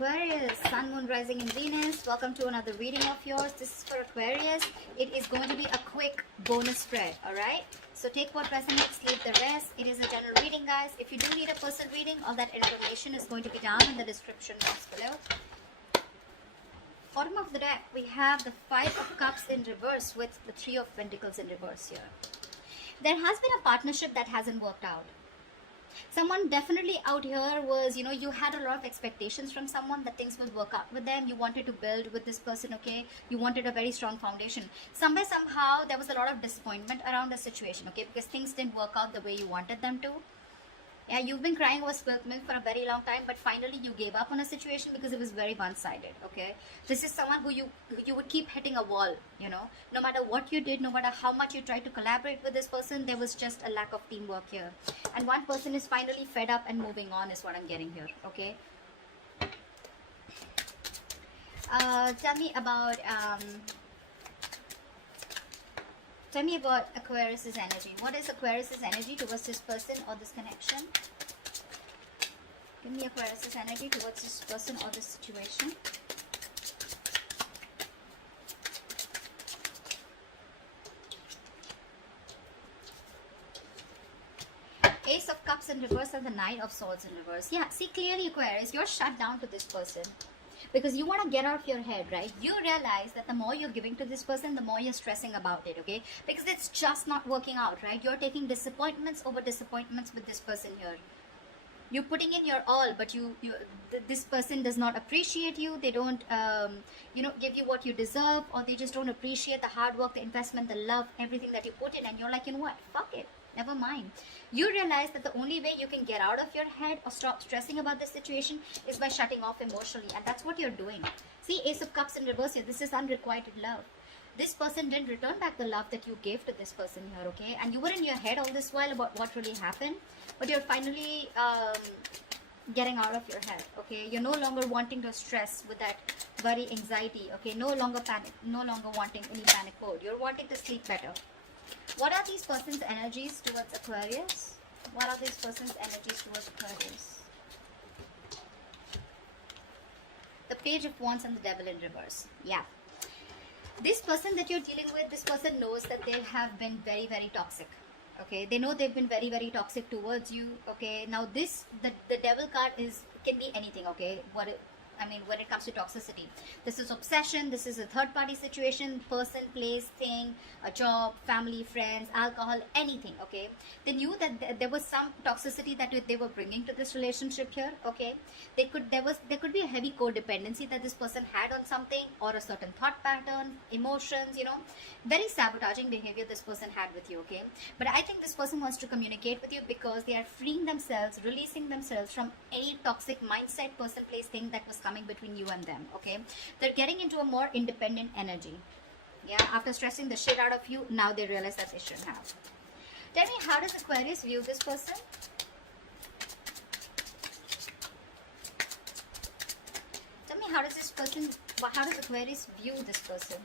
Aquarius, Sun, Moon, Rising in Venus. Welcome to another reading of yours. This is for Aquarius. It is going to be a quick bonus spread, alright? So take what resonates, leave the rest. It is a general reading, guys. If you do need a personal reading, all that information is going to be down in the description box below. Bottom of the deck, we have the Five of Cups in reverse with the Three of Pentacles in reverse here. There has been a partnership that hasn't worked out. Someone definitely out here was, you had a lot of expectations from someone that things will work out with them. You wanted to build with this person, okay? You wanted a very strong foundation. Somehow, there was a lot of disappointment around the situation, okay? Because things didn't work out the way you wanted them to. Yeah, you've been crying over spilt milk for a very long time, but finally you gave up on a situation because it was very one-sided, okay? This is someone who you would keep hitting a wall, no matter what you did, no matter how much you tried to collaborate with this person, there was just a lack of teamwork here. And one person is finally fed up and moving on is what I'm getting here, okay? Tell me about Aquarius's energy. What is Aquarius's energy towards this person or this connection? Give me Aquarius's energy towards this person or this situation. Ace of Cups in reverse and the Knight of Swords in reverse. Yeah, see clearly, Aquarius, you're shut down to this person. Because you want to get out of your head, right? You realize that the more you're giving to this person, the more you're stressing about it, okay? Because it's just not working out, right? You're taking disappointments over disappointments with this person here. You're putting in your all, but this person does not appreciate you. They don't, give you what you deserve, or they just don't appreciate the hard work, the investment, the love, everything that you put in. And you're like, you know what? Fuck it. Never mind. You realize that the only way you can get out of your head or stop stressing about this situation is by shutting off emotionally. And that's what you're doing. See, Ace of Cups in reverse here. This is unrequited love. This person didn't return back the love that you gave to this person here, okay? And you were in your head all this while about what really happened. But you're finally getting out of your head, okay? You're no longer wanting to stress with that worry, anxiety, okay? No longer panic. No longer wanting any panic mode. You're wanting to sleep better. What are these person's energies towards Aquarius? What are these person's energies towards Aquarius? The Page of Wands and the Devil in reverse. Yeah. This person that you're dealing with, this person knows that they have been very, very toxic. Okay, they know they've been very, very toxic towards you. Okay, now the Devil card can be anything. Okay, when it comes to toxicity, this is obsession, this is a third-party situation, person, place, thing, a job, family, friends, alcohol, anything, okay? They knew that there was some toxicity that they were bringing to this relationship here, okay? There could be a heavy codependency that this person had on something, or a certain thought pattern, emotions, very sabotaging behavior this person had with you, okay? But I think this person wants to communicate with you because they are freeing themselves, releasing themselves from any toxic mindset, person, place, thing that was coming between you and them, okay? They're getting into a more independent energy. Yeah, after stressing the shit out of you, now they realize that they shouldn't have. Tell me, how does Aquarius view this person? Tell me, how does Aquarius view this person?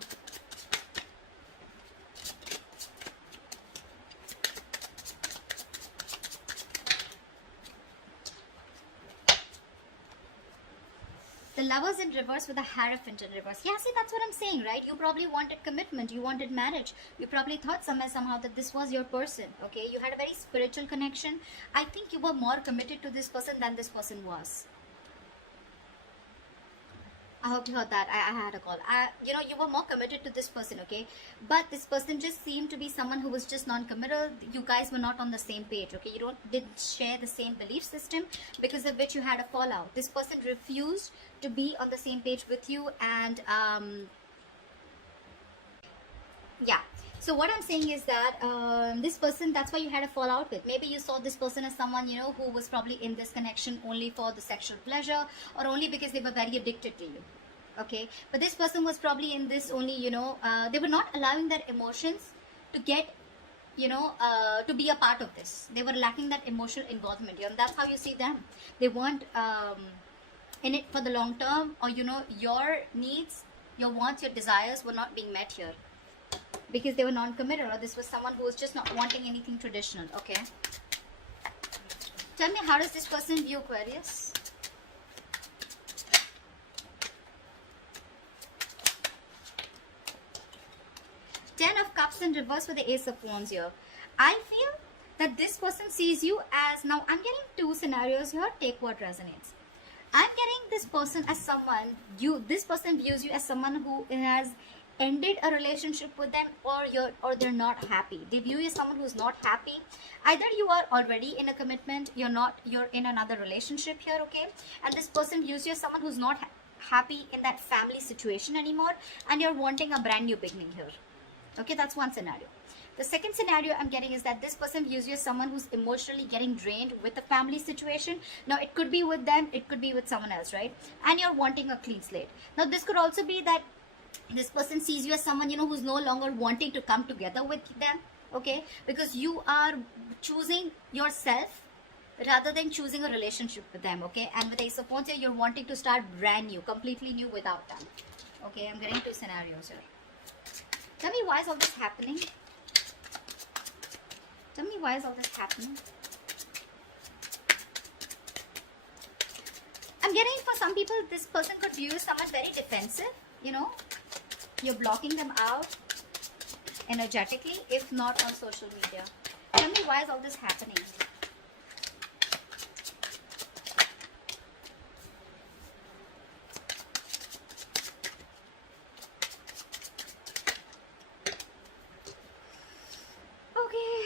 The Lovers in reverse with the Hierophant in reverse. Yeah, see, that's what I'm saying, right? You probably wanted commitment. You wanted marriage. You probably thought somehow that this was your person, okay? You had a very spiritual connection. I think you were more committed to this person than this person was. I hope you heard that. I had a call. You were more committed to this person, okay? But this person just seemed to be someone who was just non-committal. You guys were not on the same page, okay? You didn't share the same belief system, because of which you had a fallout. This person refused to be on the same page with you, and yeah. So what I'm saying is that this person, that's why you had a fallout with. Maybe you saw this person as someone, who was probably in this connection only for the sexual pleasure, or only because they were very addicted to you. Okay? But this person was probably in this only, they were not allowing their emotions to get, to be a part of this. They were lacking that emotional involvement. And that's how you see them. They weren't in it for the long term, or, your needs, your wants, your desires were not being met here. Because they were non-committed, or this was someone who was just not wanting anything traditional, okay? Tell me, how does this person view Aquarius? 10 of Cups in reverse with the Ace of Wands here. I feel that this person sees you as, now I'm getting two scenarios here, take what resonates. I'm getting this person as someone, this person views you as someone who has ended a relationship with them, or they're not happy. They view you as someone who's not happy. Either you are already in a commitment, you're in another relationship here, okay? And this person views you as someone who's not happy in that family situation anymore, and you're wanting a brand new beginning here. Okay, that's one scenario. The second scenario I'm getting is that this person views you as someone who's emotionally getting drained with the family situation. Now, it could be with them, it could be with someone else, right? And you're wanting a clean slate. Now, this could also be that this person sees you as someone, who's no longer wanting to come together with them, okay? Because you are choosing yourself rather than choosing a relationship with them, okay? And with Ace of Wands here, you're wanting to start brand new, completely new without them. Okay, I'm getting two scenarios here. Tell me, why is all this happening? Tell me, why is all this happening? I'm getting, for some people, this person could view someone very defensive, You're blocking them out energetically, if not on social media. Tell me, why is all this happening?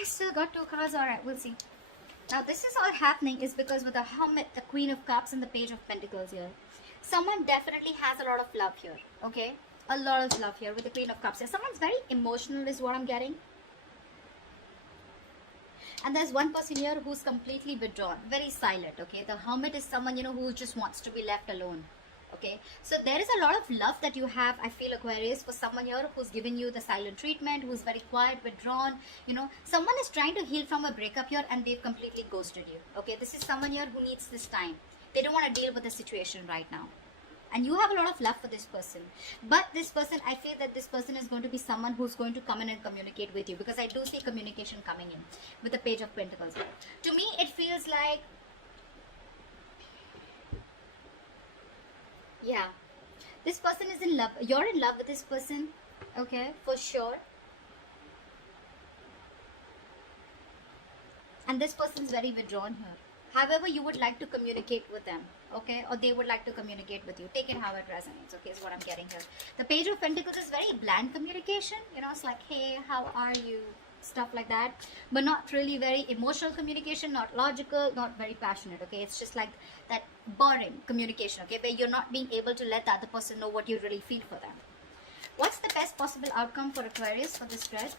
Still got two cards. All right, we'll see. Now, this is all happening is because with the Hermit, the Queen of Cups, and the Page of Pentacles here, someone definitely has a lot of love here, okay? A lot of love here with the Queen of Cups here. Someone's very emotional is what I'm getting. And there's one person here who's completely withdrawn, very silent, okay? The Hermit is someone, who just wants to be left alone. Okay, so there is a lot of love that you have, I feel, Aquarius, for someone here who's giving you the silent treatment, who's very quiet, withdrawn. Someone is trying to heal from a breakup here and they've completely ghosted you. Okay, this is someone here who needs this time. They don't want to deal with the situation right now. And you have a lot of love for this person. But this person, I feel that this person is going to be someone who's going to come in and communicate with you, because I do see communication coming in with the Page of Pentacles. To me, it feels like, yeah, this person is in love. You're in love with this person, okay, for sure. And this person is very withdrawn here. However, you would like to communicate with them, okay, or they would like to communicate with you. Take it how it resonates, okay, is what I'm getting here. The Page of Pentacles is very bland communication. It's like, hey, how are you? Stuff like that, but not really very emotional communication, not logical, not very passionate, okay? It's just like that boring communication, okay, where you're not being able to let the other person know what you really feel for them. What's the best possible outcome for Aquarius for this spread?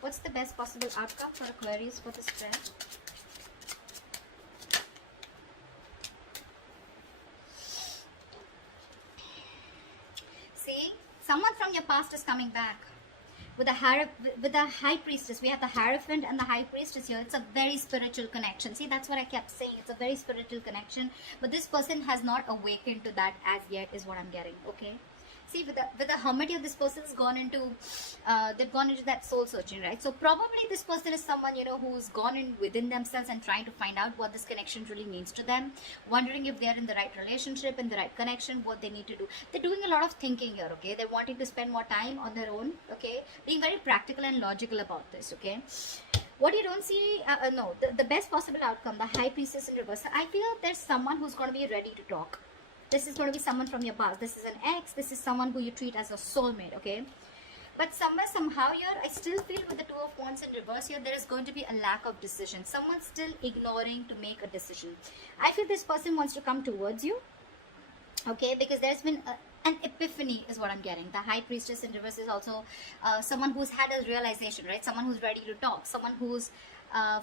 What's the best possible outcome for Aquarius for this spread? Someone from your past is coming back. With the High Priestess, we have the Hierophant and the High Priestess here. It's a very spiritual connection. See, that's what I kept saying. It's a very spiritual connection. But this person has not awakened to that as yet, is what I'm getting, okay? See, with the Hermit here, this person's gone into, they've gone into that soul searching, right? So probably this person is someone, who's gone in within themselves and trying to find out what this connection really means to them, wondering if they're in the right relationship, in the right connection, what they need to do. They're doing a lot of thinking here, okay? They're wanting to spend more time on their own, okay? Being very practical and logical about this, okay? What you don't see, the best possible outcome, the High Priestess in reverse. I feel there's someone who's going to be ready to talk. This is going to be someone from your past. This is an ex. This is someone who you treat as a soulmate, okay? But somehow here, I still feel with the Two of Wands in reverse here, there is going to be a lack of decision. Someone's still ignoring to make a decision. I feel this person wants to come towards you, okay? Because there's been an epiphany is what I'm getting. The High Priestess in reverse is also someone who's had a realization, right? Someone who's ready to talk. Someone who's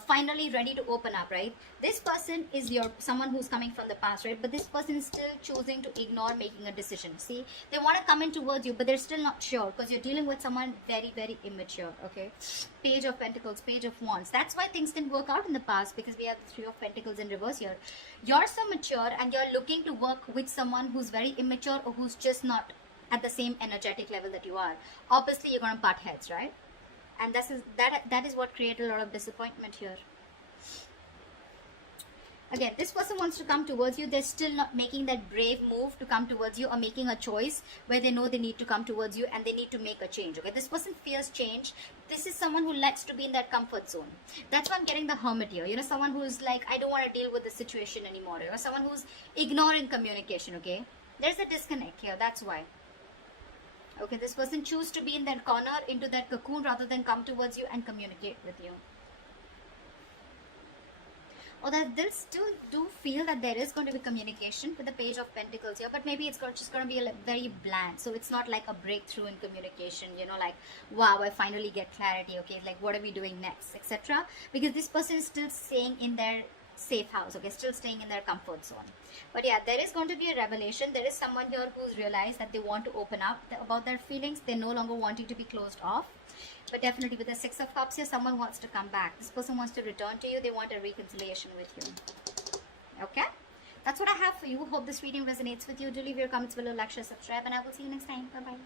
finally ready to open up, right? This person is someone who's coming from the past, right? But this person is still choosing to ignore making a decision. See, they want to come in towards you, but they're still not sure because you're dealing with someone very, very immature, okay? Page of Pentacles, Page of Wands. That's why things didn't work out in the past, because we have the Three of Pentacles in reverse here. You're so mature and you're looking to work with someone who's very immature or who's just not at the same energetic level that you are. Obviously, you're going to butt heads, right? And that is what created a lot of disappointment here. Again, this person wants to come towards you. They're still not making that brave move to come towards you, or making a choice where they know they need to come towards you and they need to make a change. Okay, this person fears change. This is someone who likes to be in that comfort zone. That's why I'm getting the Hermit here. You know, someone who's like, I don't want to deal with the situation anymore. Or someone who's ignoring communication. Okay, there's a disconnect here. That's why. Okay, this person choose to be in that corner, into that cocoon, rather than come towards you and communicate with you. Or that they'll still do feel that there is going to be communication with the Page of Pentacles here, but maybe it's just going to be very bland. So it's not like a breakthrough in communication, you know, like, wow, I finally get clarity. Okay, like, what are we doing next, etc. Because this person is still staying in their safe house. Okay, still staying in their comfort zone. But yeah, there is going to be a revelation. There is someone here who's realized that they want to open up about their feelings. They're no longer wanting to be closed off. But definitely with the Six of Cups here, someone wants to come back. This person wants to return to you. They want a reconciliation with you. Okay? That's what I have for you. Hope this reading resonates with you. Do leave your comments below, like, share, subscribe, and I will see you next time. Bye-bye.